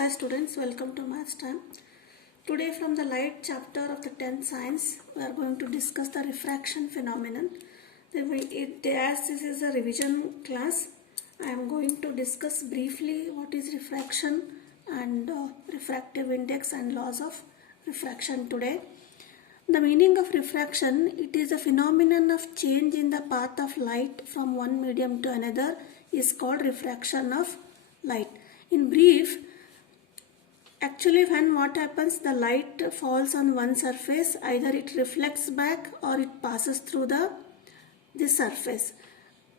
Hi students, welcome to Maths Time. Today from the light chapter of the 10th science, we are going to discuss the refraction phenomenon. As this is a revision class, I am going to discuss briefly what is refraction and refractive index and laws of refraction today. The meaning of refraction, it is a phenomenon of change in the path of light from one medium to another is called refraction of light. In brief, actually when what happens, the light falls on one surface, either it reflects back or it passes through this surface.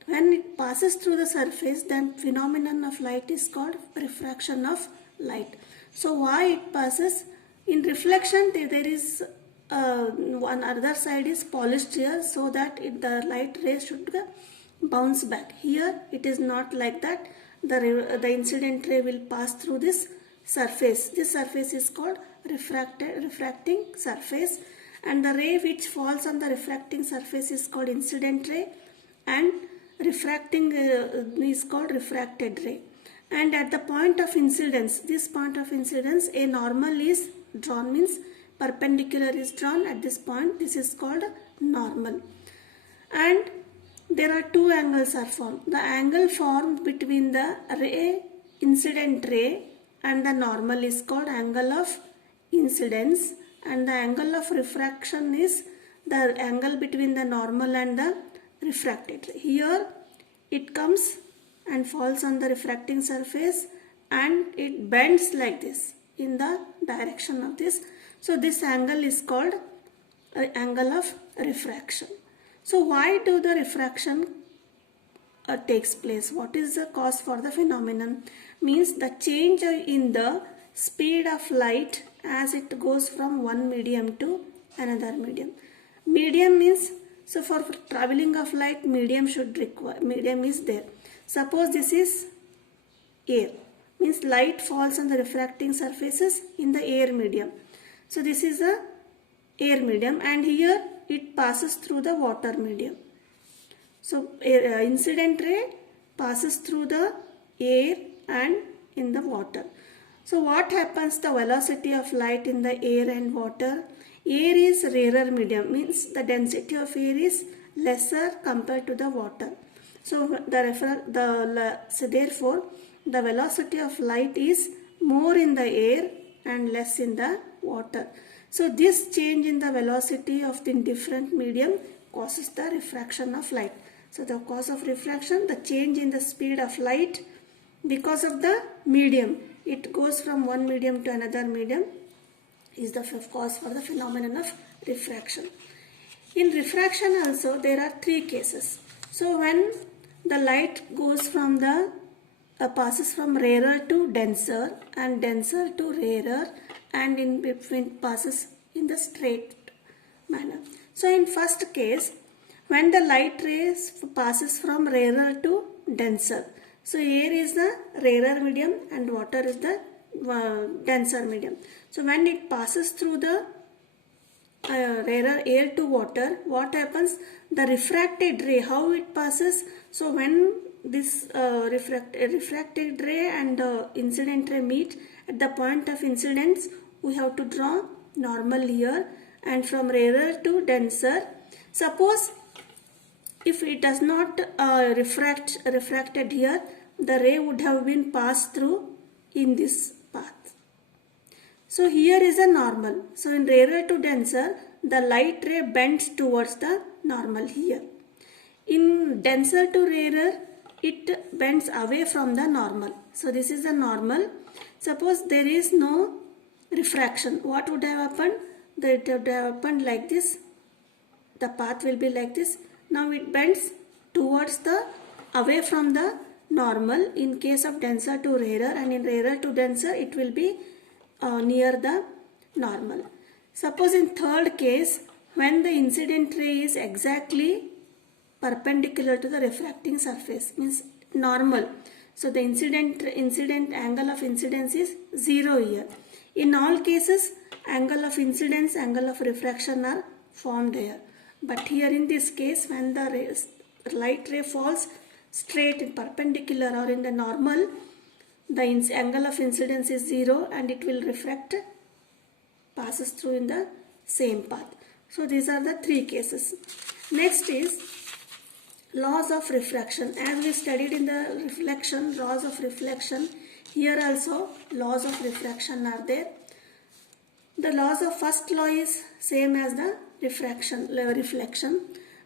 When it passes through the surface, then phenomenon of light is called refraction of light. So why it passes? In reflection there is one other side is polished here, so that the light rays should bounce back. Here it is not like that. The incident ray will pass through this surface. This surface is called refracting surface, and the ray which falls on the refracting surface is called incident ray, and refracting is called refracted ray. And at the point of incidence, this point of incidence, a normal is drawn, means perpendicular is drawn at this point. This is called normal. And there are two angles are formed. The angle formed between the incident ray and the normal is called angle of incidence, and the angle of refraction is the angle between the normal and the refracted ray. Here it comes and falls on the refracting surface and it bends like this in the direction of this. So this angle is called angle of refraction. So why do the refraction takes place? What is the cause for the phenomenon? Means the change in the speed of light as it goes from one medium to another medium. Medium means, so for traveling of light, medium is there. Suppose this is air, means light falls on the refracting surfaces in the air medium. So this is the air medium, and here it passes through the water medium. So incident ray passes through the air and in the water. So what happens? The velocity of light in the air and water. Air is rarer medium, means the density of air is lesser compared to the water. So therefore the velocity of light is more in the air and less in the water. So this change in the velocity of the different medium causes the refraction of light. So the cause of refraction, the change in the speed of light because of the medium. It goes from one medium to another medium is the cause for the phenomenon of refraction. In refraction also there are three cases. So when the light goes from passes from rarer to denser and denser to rarer, and in between passes in the straight manner. So in first case, when the light rays passes from rarer to denser, so air is the rarer medium and water is the denser medium. So when it passes through the rarer air to water, what happens? The refracted ray, how it passes? So when this refracted ray and incident ray meet at the point of incidence, we have to draw normal here, and from rarer to denser. Suppose if it does not refracted here, the ray would have been passed through in this path. So here is a normal. So in rarer to denser, the light ray bends towards the normal here. In denser to rarer, it bends away from the normal. So this is the normal. Suppose there is no refraction, what would have happened? It would have happened like this. The path will be like this. Now it bends towards the away from the normal in case of denser to rarer, and in rarer to denser it will be near the normal. Suppose in third case, when the incident ray is exactly perpendicular to the refracting surface, means normal. So the incident angle of incidence is 0 here. In all cases, angle of incidence, angle of refraction are formed here. But here in this case, when the light ray falls straight in perpendicular or in the normal, the angle of incidence is 0 and it will refract, passes through in the same path. So these are the three cases. Next is laws of refraction. As we studied in the reflection, laws of reflection, here also laws of refraction are there. The laws of first law is same as the reflection.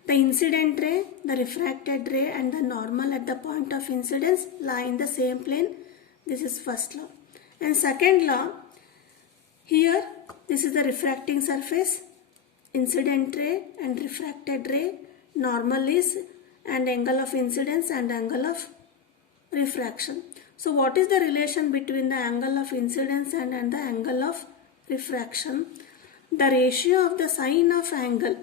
The incident ray, the refracted ray and the normal at the point of incidence lie in the same plane. This is first law. And second law, here this is the refracting surface, incident ray and refracted ray, normal is and angle of incidence and angle of refraction. So what is the relation between the angle of incidence and the angle of refraction? The ratio of the sine of angle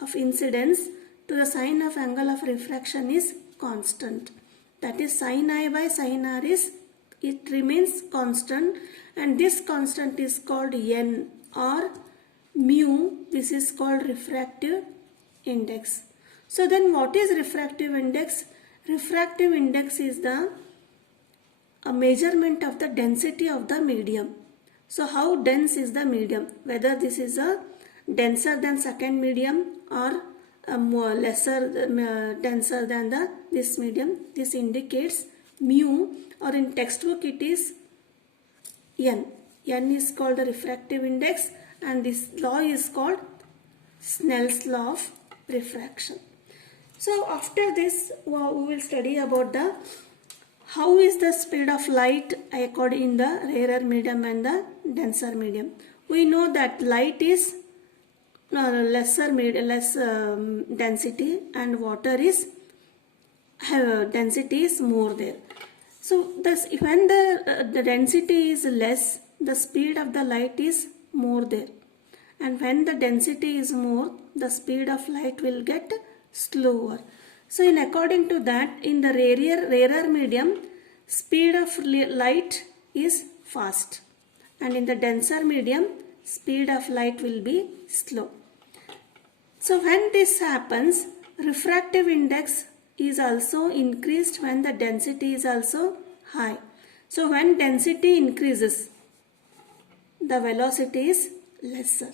of incidence to the sine of angle of refraction is constant. That is sin I by sin R it remains constant, and this constant is called n or mu. This is called refractive index. So then what is refractive index? Refractive index is a measurement of the density of the medium. So how dense is the medium? Whether this is a denser than second medium or a more lesser denser than this medium. This indicates mu, or in textbook it is n. N is called the refractive index, and this law is called Snell's law of refraction. So after this we will study about the how is the speed of light according in the rarer medium and the denser medium. We know that light is less density and water is density is more there. So when the density is less, the speed of the light is more there, and when the density is more, the speed of light will get slower. So in according to that, in the rarer medium, speed of light is fast, and in the denser medium, speed of light will be slow. So when this happens, refractive index is also increased when the density is also high. So when density increases, the velocity is lesser.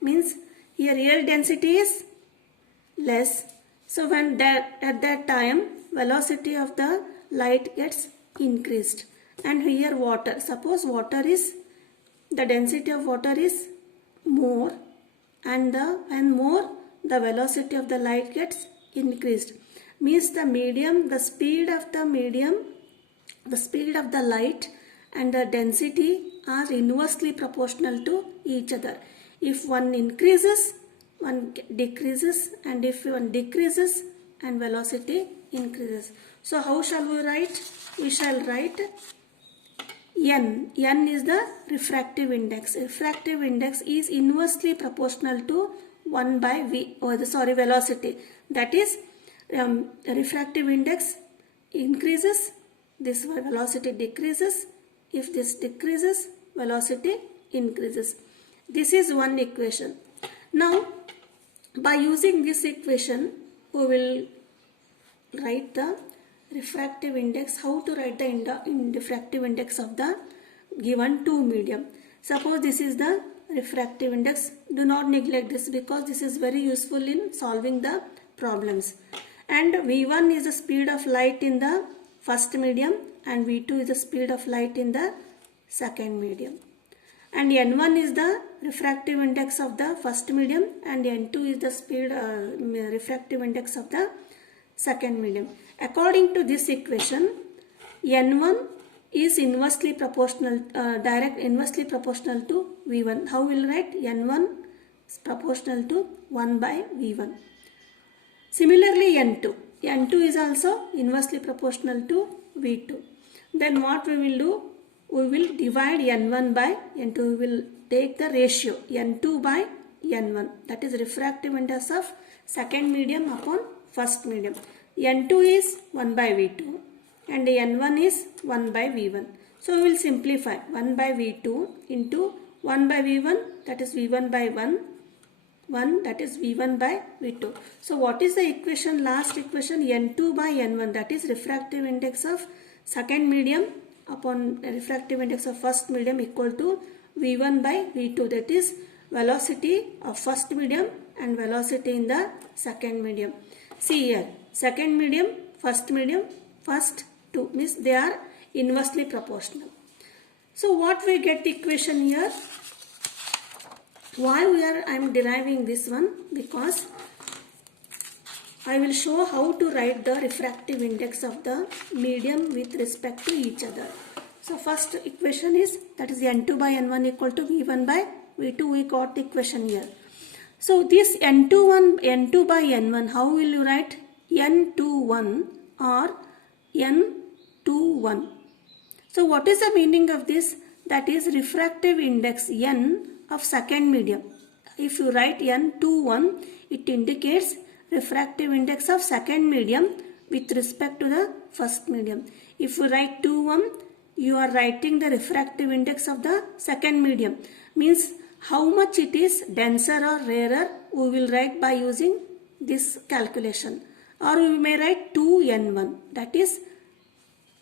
Means here real density is less. So when at that time velocity of the light gets increased. And here water, suppose water is, the density of water is more, and when more, the velocity of the light gets increased. Means the medium, the speed of the medium, the speed of the light and the density are inversely proportional to each other. If one increases, one decreases, and if one decreases, and velocity increases. So how shall we write? We shall write n. N is the refractive index. Refractive index is inversely proportional to 1 by v, velocity. That is, refractive index increases, this velocity decreases. If this decreases, velocity increases. This is one equation. Now, by using this equation, we will write the refractive index. How to write the refractive index of the given two medium? Suppose this is the refractive index. Do not neglect this, because this is very useful in solving the problems. And v1 is the speed of light in the first medium, and v2 is the speed of light in the second medium. And n1 is the refractive index of the first medium, and n2 is the speed refractive index of the second medium. According to this equation, n1 is inversely proportional, inversely proportional to v1. How will write? n1 is proportional to 1 by v1. Similarly, n2. n2 is also inversely proportional to v2. Then what we will do? We will divide n1 by n2. We will take the ratio n2 by n1. That is refractive index of second medium upon first medium. n2 is 1 by v2 and n1 is 1 by v1. So we will simplify 1 by v2 into 1 by v1, that is v1 by 1, that is v1 by v2. So what is the equation? Last equation, n2 by n1, that is refractive index of second medium upon refractive index of first medium equal to V1 by V2, that is velocity of first medium and velocity in the second medium. See here, second medium, first 2 means they are inversely proportional. So what we get the equation here? Why I am deriving this one? Because I will show how to write the refractive index of the medium with respect to each other. So first equation is, that is N2 by N1 equal to V1 by V2. We got the equation here. So this N2 by N1, how will you write? N21 or N21. So what is the meaning of this? That is refractive index N of second medium. If you write N21, it indicates refractive index of second medium with respect to the first medium. If you write 21, you are writing the refractive index of the second medium. Means how much it is denser or rarer, we will write by using this calculation. Or we may write 2N1, that is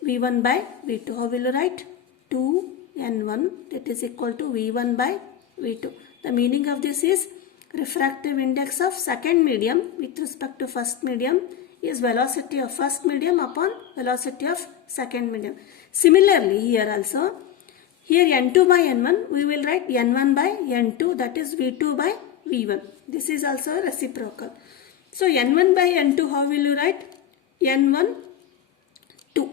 V1 by V2. How will you write? 2N1, that is equal to V1 by V2. The meaning of this is refractive index of second medium with respect to first medium is velocity of first medium upon velocity of second medium. Similarly, here also, here N2 by N1, we will write N1 by N2, that is V2 by V1. This is also reciprocal. So N1 by N2, how will you write? N1 2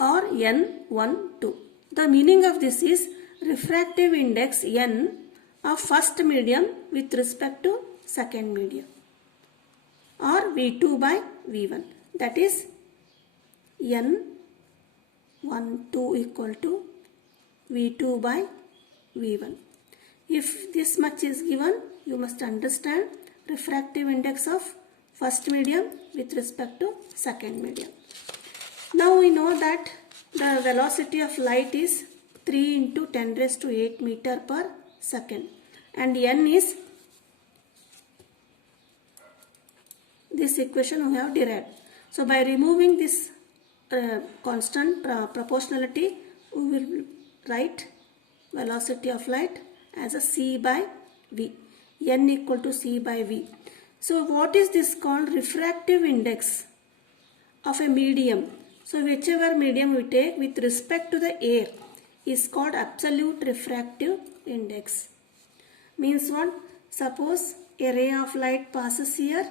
or N1 2. The meaning of this is refractive index N of first medium with respect to second medium, or V2 by V1, that is N12 equal to V2 by V1. If this much is given, you must understand refractive index of first medium with respect to second medium. Now we know that the velocity of light is 3 into 10 raised to 8 meter per second, and n is this equation we have derived. So by removing this constant proportionality, we will write velocity of light as a c by v, n equal to c by v. So what is this called? Refractive index of a medium. So whichever medium we take with respect to the air is called absolute refractive index. Means what? Suppose a ray of light passes here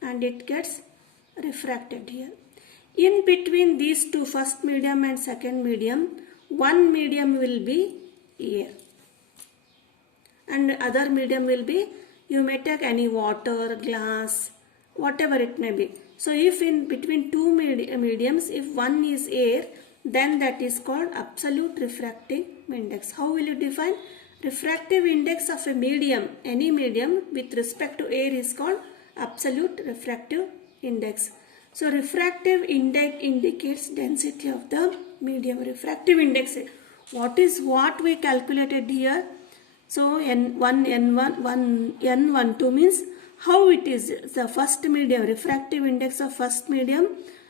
and it gets refracted here. In between these two, first medium and second medium, one medium will be air and other medium will be, you may take any water, glass, whatever it may be. So if in between two mediums, if one is air, then that is called absolute refractive index. How will you define? Refractive index of a medium, any medium with respect to air is called absolute refractive index. So refractive index indicates density of the medium. Refractive index, what we calculated here? So N1, N12 means how it is the first medium, refractive index of first medium,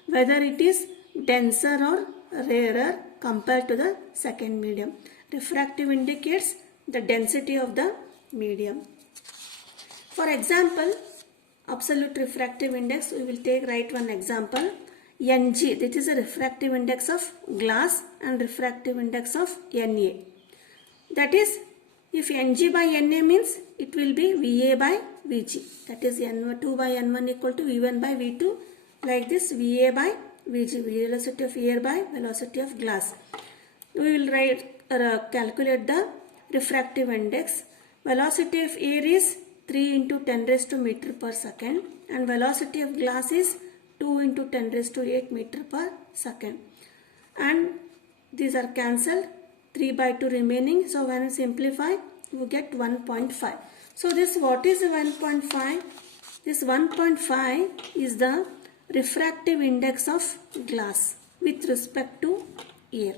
whether it is denser or rarer compared to the second medium. Refractive indicates the density of the medium. For example, absolute refractive index, we will write one example. Ng, this is a refractive index of glass and refractive index of Na. That is, if Ng by Na means it will be Va by Vg. That is N2 by N1 equal to V1 by V2. Like this, Va by Vg, velocity of air by velocity of glass. We will calculate the refractive index. Velocity of air is 3 into 10 raised to meter per second and velocity of glass is 2 into 10 raised to 8 meter per second. And these are cancelled, 3 by 2 remaining. So when you simplify, you get 1.5. So this, what is 1.5? This 1.5 is the refractive index of glass with respect to air.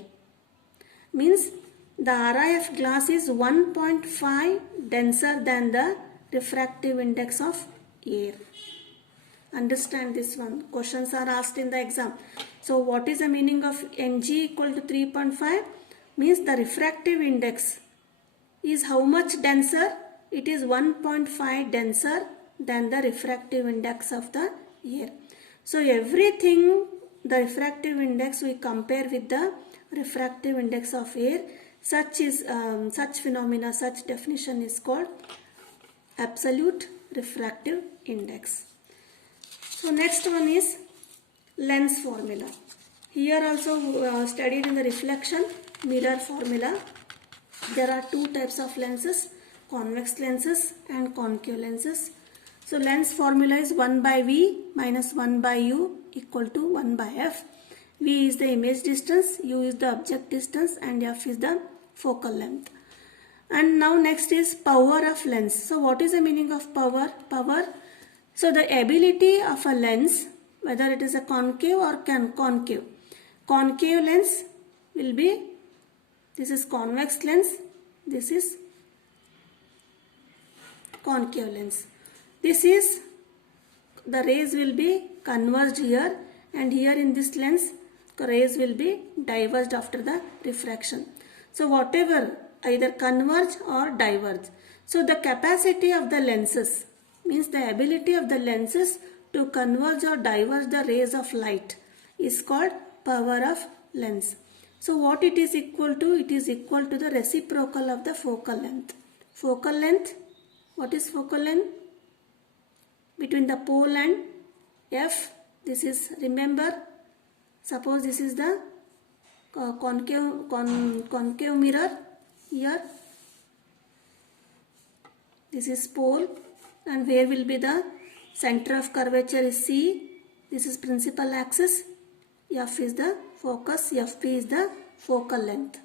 Means the Ri of glass is 1.5 denser than the refractive index of air. Understand this one. Questions are asked in the exam. So what is the meaning of Ng equal to 3.5? Means the refractive index is how much denser? It is 1.5 denser than the refractive index of the air. So everything, the refractive index we compare with the refractive index of air. Such phenomena, such definition is called absolute refractive index. So next one is lens formula. Here also studied in the reflection mirror formula. There are two types of lenses, convex lenses and concave lenses. So lens formula is 1 by V minus 1 by U equal to 1 by F. V is the image distance, U is the object distance, and F is the focal length. And now next is power of lens. So what is the meaning of power? Power. So the ability of a lens, whether it is a concave or concave. Concave lens will be, this is convex lens, this is concave lens. This is, the rays will be converged here, and here in this lens the rays will be diverged after the refraction. So whatever, either converge or diverge. So the capacity of the lenses means the ability of the lenses to converge or diverge the rays of light is called power of lens. So what it is equal to? It is equal to the reciprocal of the focal length. Focal length, what is focal length? Between the pole and F, this is, remember, suppose this is the concave mirror here. This is pole, and where will be the center of curvature is C. This is principal axis. F is the focus, Fp is the focal length.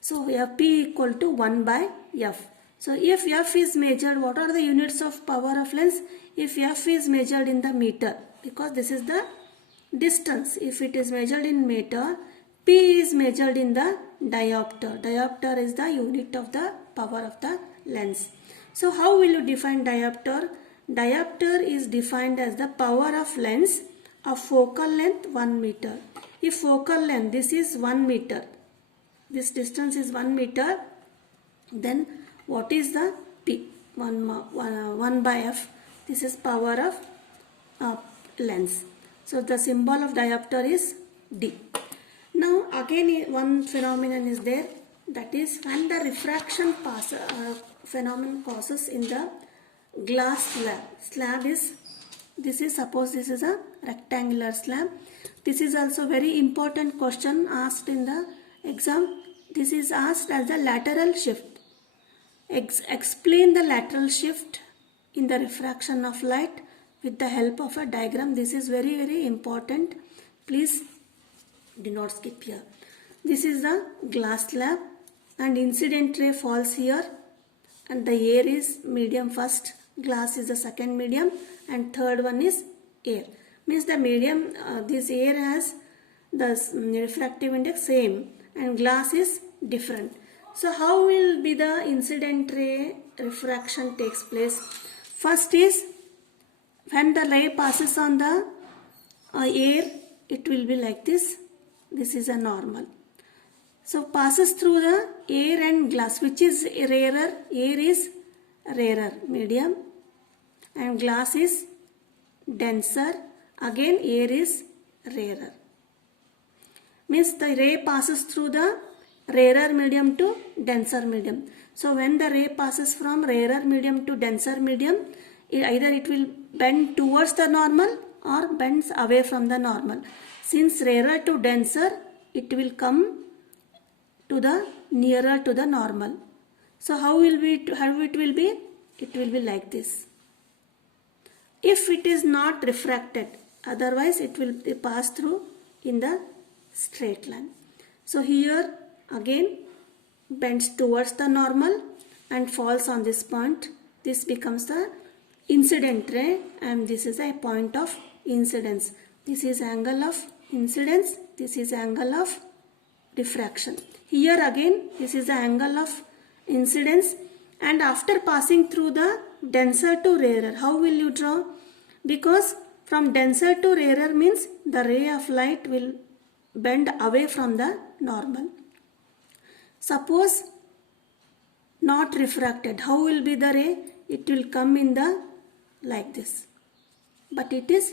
So Fp equal to 1 by F. So if F is measured, what are the units of power of lens? If F is measured in the meter, because this is the distance. If it is measured in meter, P is measured in the diopter. Diopter is the unit of the power of the lens. So how will you define diopter? Diopter is defined as the power of lens of focal length 1 meter. If focal length, this is 1 meter, this distance is 1 meter, then what is the P? 1 by F. This is power of lens. So the symbol of diopter is D. Now again one phenomenon is there, that is when the refraction phenomenon causes in the glass slab. Slab is, this is, suppose this is a rectangular slab. This is also very important question asked in the exam. This is asked as the lateral shift. Explain the lateral shift in the refraction of light with the help of a diagram. This is very, very important. Please do not skip here. This is the glass slab and incident ray falls here, and the air is medium first, glass is the second medium, and third one is air. Means the medium, this air has the refractive index same and glass is different. So how will be the incident ray refraction takes place? First is when the ray passes on the air, it will be like this. This is a normal. So passes through the air and glass, which is rarer. Air is rarer, medium, and glass is denser. Again air is rarer. Means the ray passes through the rarer medium to denser medium. So when the ray passes from rarer medium to denser medium, either it will bend towards the normal or bends away from the normal. Since rarer to denser, it will come to the nearer to the normal. So how it will be? It will be like this. If it is not refracted, otherwise it will pass through in the straight line. So here again bends towards the normal and falls on this point. This becomes the incident ray, and this is a point of incidence. This is angle of incidence, this is angle of diffraction. Here again this is the angle of incidence, and after passing through the denser to rarer, how will you draw? Because from denser to rarer means the ray of light will bend away from the normal. Suppose not refracted, how will be the ray? It will come in the like this, but it is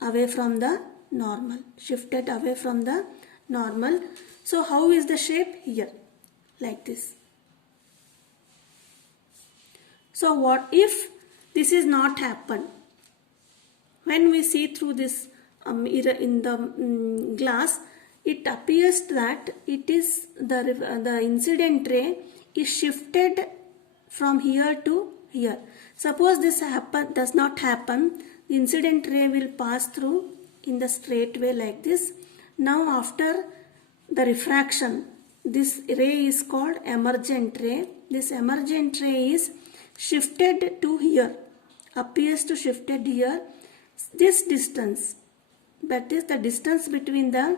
away from the normal, shifted away from the normal. So how is the shape? Here, like this. So what if this is not happened? When we see through this mirror in the glass, it appears that it is the incident ray is shifted from here to here. Suppose this does not happen, the incident ray will pass through in the straight way like this. Now after the refraction, this ray is called emergent ray. This emergent ray is shifted to here, appears to shifted here. This distance, that is the distance between the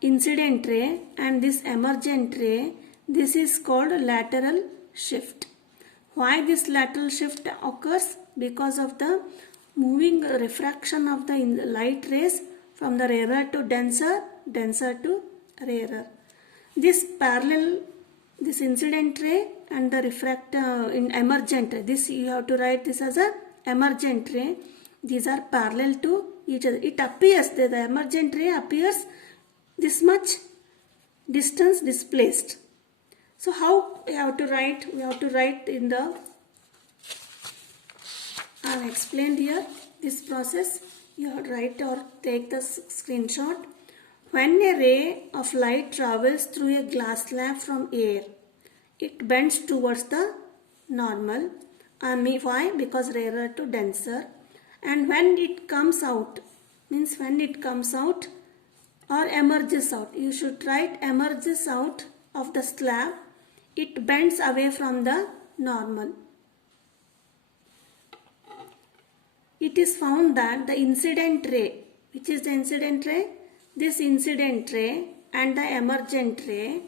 incident ray and this emergent ray, this is called lateral shift. Why this lateral shift occurs? Because of the moving refraction of the light rays from the rarer to denser, denser to rarer. This parallel, this incident ray and the emergent ray, this you have to write this as a emergent ray. These are parallel to each other. It appears that the emergent ray appears this much distance displaced. So how we have to write? We have to write in the, I have explained here this process. You have to write or take the screenshot. When a ray of light travels through a glass slab from air, it bends towards the normal. Why? Because rarer to denser. And when it comes out, means when it comes out or emerges out, you should write emerges out of the slab, it bends away from the normal. It is found that the incident ray, which is the incident ray? This incident ray and the emergent ray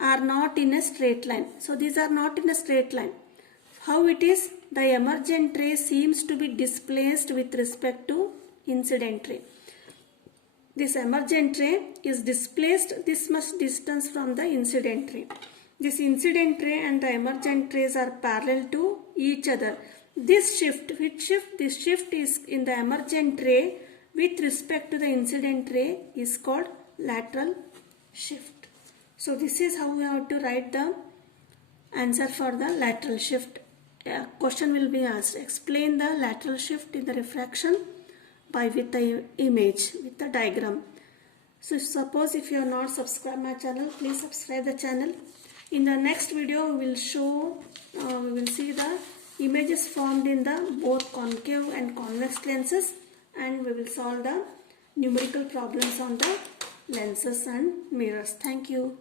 are not in a straight line. So these are not in a straight line. How it is? The emergent ray seems to be displaced with respect to incident ray. This emergent ray is displaced this much distance from the incident ray. This incident ray and the emergent rays are parallel to each other. This shift, which shift? This shift is in the emergent ray with respect to the incident ray is called lateral shift. So this is how we have to write the answer for the lateral shift. A question will be asked. Explain the lateral shift in the refraction with the image, with the diagram. So suppose if you are not subscribed my channel, please subscribe the channel. In the next video we will show, we will see the images formed in the both concave and convex lenses, and we will solve the numerical problems on the lenses and mirrors. Thank you.